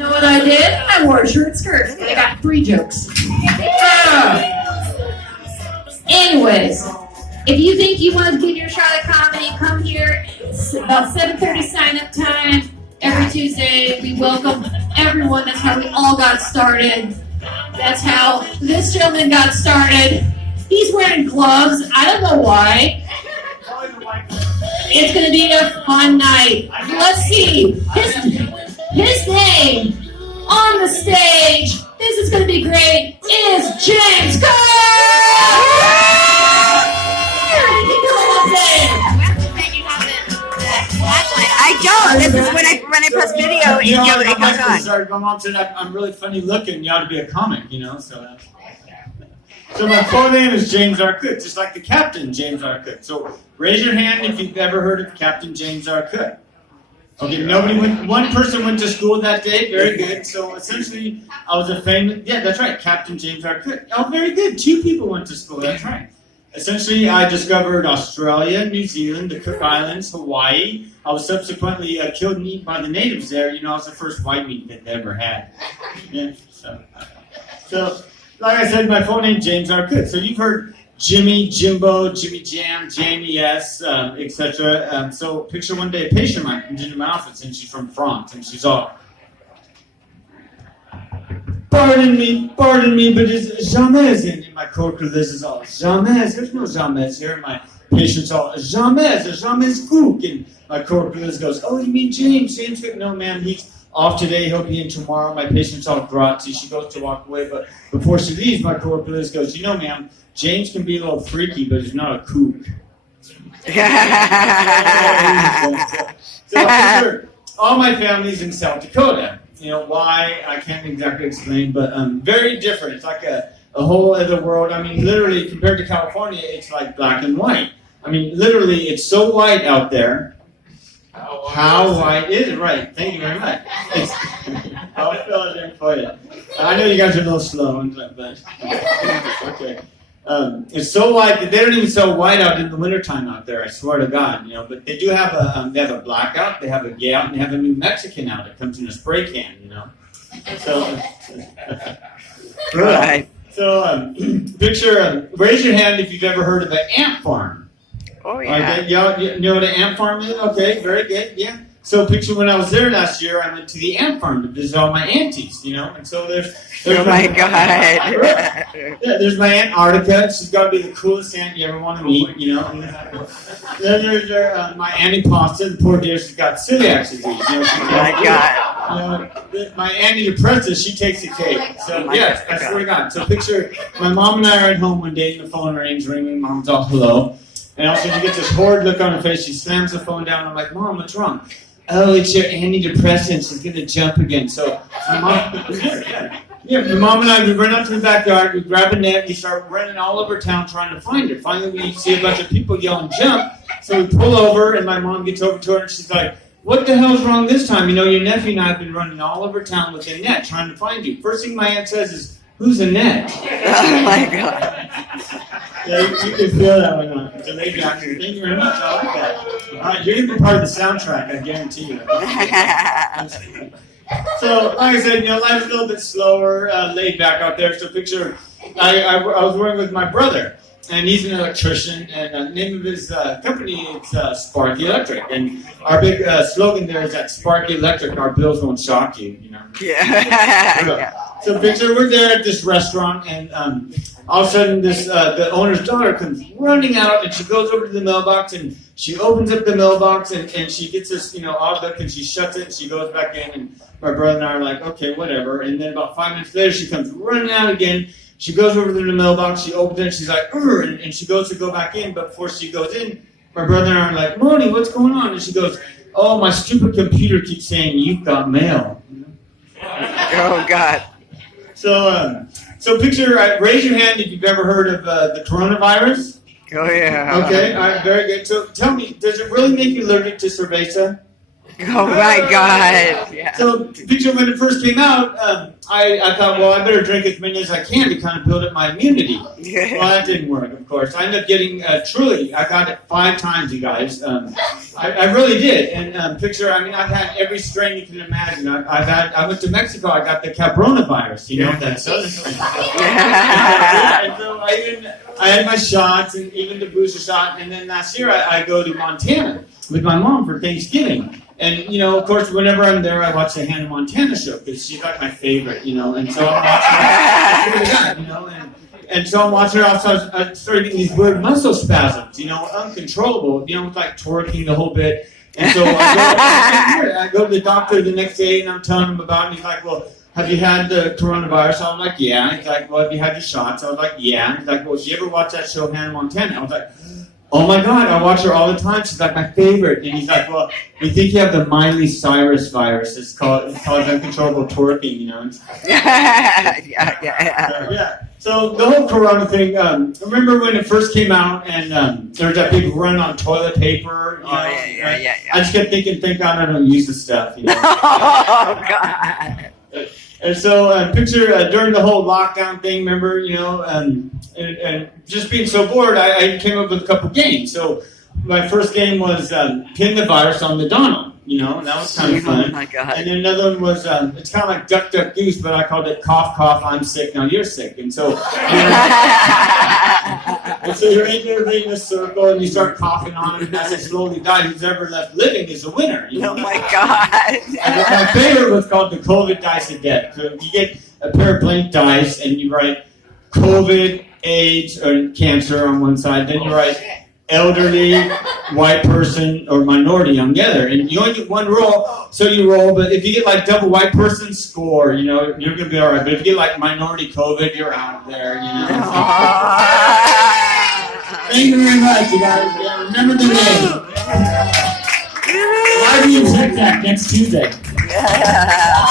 You know what I did? I wore a short skirt. And I got 3 jokes. Anyways, if you think you want to get your shot at comedy, come here. It's about 7:30 sign-up time every Tuesday. We welcome everyone. That's how we all got started. That's how this gentleman got started. He's wearing gloves. I don't know why. It's going to be a fun night. Let's see. His name on the stage, this is going to be great, is James I don't. This is when I press video, it goes on. I'm really funny looking. You ought to be a comic, So my full name is James R. Cook, just like the Captain James R. Cook. So raise your hand if you've ever heard of Captain James R. Cook. Okay, one person went to school that day. Very good. So essentially, I was a famous. Yeah, that's right, Captain James R. Cook. Oh, very good. 2 people went to school. That's right. Essentially, I discovered Australia, New Zealand, the Cook Islands, Hawaii. I was subsequently killed and eaten by the natives there. I was the first white meat that they ever had. Yeah. So, like I said, my full name James R. Cook. So you've heard Jimmy, Jimbo, Jimmy Jam, Jamie S., etc. So picture one day a patient of mine comes into my office and she's from France and she's all, pardon me, but is jamais in my corporate list is all, jamais, there's no jamais here. My patient's all, jamais Cook. And my corporate list goes, oh, you mean James Cook? No, ma'am, he's off today, he'll be in tomorrow. My patient's all grazie. She goes to walk away, but before she leaves, my corporate list goes, ma'am, James can be a little freaky, but he's not a kook. So all my family's in South Dakota. Why, I can't exactly explain, but very different. It's like a whole other world. I mean, literally, compared to California, it's like black and white. I mean, literally, it's so white out there. How white is it? Right. Thank you very much. I'll fill it in for you. I know you guys are a little slow, but okay. It's so white that they don't even sell white out in the wintertime out there, I swear to God, but they do have a blackout, they have a gay out, and they have a New Mexican out that comes in a spray can, So, Right. So, picture, raise your hand if you've ever heard of an ant farm. Oh, yeah. Okay, you know what an ant farm is? Okay, very good, yeah. So picture when I was there last year, I went to the ant farm to visit all my aunties, and so there's oh my God. Yeah, there's my Aunt Artica. She's got to be the coolest aunt you ever want to meet, And then there's my Auntie Pasta. The poor dear, she's got celiac disease. Oh my God. My Auntie Depressa, she takes a cake. So yes, I swear to God. So picture my mom and I are at home one day, and the phone rings, ringing. Mom's all hello, and all of a sudden you get this horrid look on her face. She slams the phone down. I'm like, Mom, what's wrong? Oh, it's your antidepressant. She's going to jump again. So my mom and I, we run out to the backyard, we grab a net, we start running all over town trying to find her. Finally, we see a bunch of people yelling, jump. So we pull over, and my mom gets over to her, and she's like, what the hell's wrong this time? Your nephew and I have been running all over town with a net trying to find you. First thing my aunt says is, who's Annette? Oh, my God. Yeah, you can feel that one on. So thank you very much. I like that. You're going to be part of the soundtrack, I guarantee you. So, like I said, life's a little bit slower, laid back out there. So picture, I was working with my brother, and he's an electrician, and the name of his company is Sparky Electric. And our big slogan there is that Sparky Electric, our bills won't shock you, Yeah. So picture, we're there at this restaurant, and all of a sudden the owner's daughter comes running out, and she goes over to the mailbox, and she opens up the mailbox, and she gets this, odd look, and she shuts it, and she goes back in, and my brother and I are like, okay, whatever. And then about 5 minutes later, she comes running out again. She goes over to the mailbox, she opens it, and she's like, and she goes to go back in, but before she goes in, my brother and I are like, Moni, what's going on? And she goes, oh, my stupid computer keeps saying, you've got mail. Oh, God. So picture, raise your hand if you've ever heard of the coronavirus. Oh, yeah. Okay, all right, very good. So tell me, does it really make you allergic to cerveza? Oh my God! Yeah. So picture when it first came out, I thought, well, I better drink as many as I can to kind of build up my immunity. Well, that didn't work, of course. I ended up getting truly. I got it 5 times, you guys. I really did. And picture, I mean, I've had every strain you can imagine. I went to Mexico. I got the coronavirus. You know that southern strain. And so I had my shots and even the booster shot. And then last year I go to Montana with my mom for Thanksgiving. And, you know, of course, whenever I'm there, I watch the Hannah Montana show because she's like my favorite, you know. And so I'm watching her, you know, and so I'm watching her. I started getting these weird muscle spasms, you know, uncontrollable, you know, with like twerking the whole bit. And so I go to the doctor the next day and I'm telling him about it. And he's like, well, have you had the coronavirus? I'm like, yeah. He's like, well, have you had your shots? I was like, yeah. He's like, well, did you ever watch that show, Hannah Montana? I was like, oh my God, I watch her all the time. She's like my favorite. And he's like, well, we think you have the Miley Cyrus virus. It's called uncontrollable twerking, you know. Yeah. So the whole corona thing, I remember when it first came out and there was that big run on toilet paper. You know, yeah. I just kept thinking, thank God I don't use this stuff, you know. Oh God. And so picture during the whole lockdown thing, remember, you know, and just being so bored, I came up with a couple games. So my first game was pin the virus on the Donald, you know, and that was kind of fun. Oh my God. And then another one was, it's kind of like Duck, Duck, Goose, but I called it Cough, Cough, I'm sick, now you're sick. And so, and so you're in a circle and you start coughing on it, and as it slowly dies, who's ever left living is a winner. You know? Oh my God. And my favorite was called the COVID dice of death. So you get a pair of blank dice and you write COVID, AIDS, or cancer on one side, then you write elderly, white person, or minority on the other. And you only get one roll, so you roll, but if you get like double white person, score, you know, you're going to be all right. But if you get like minority COVID, you're out there, you know. Thank you very much, you guys. Yeah, remember the name. Live Tic Tac next Tuesday. Yeah.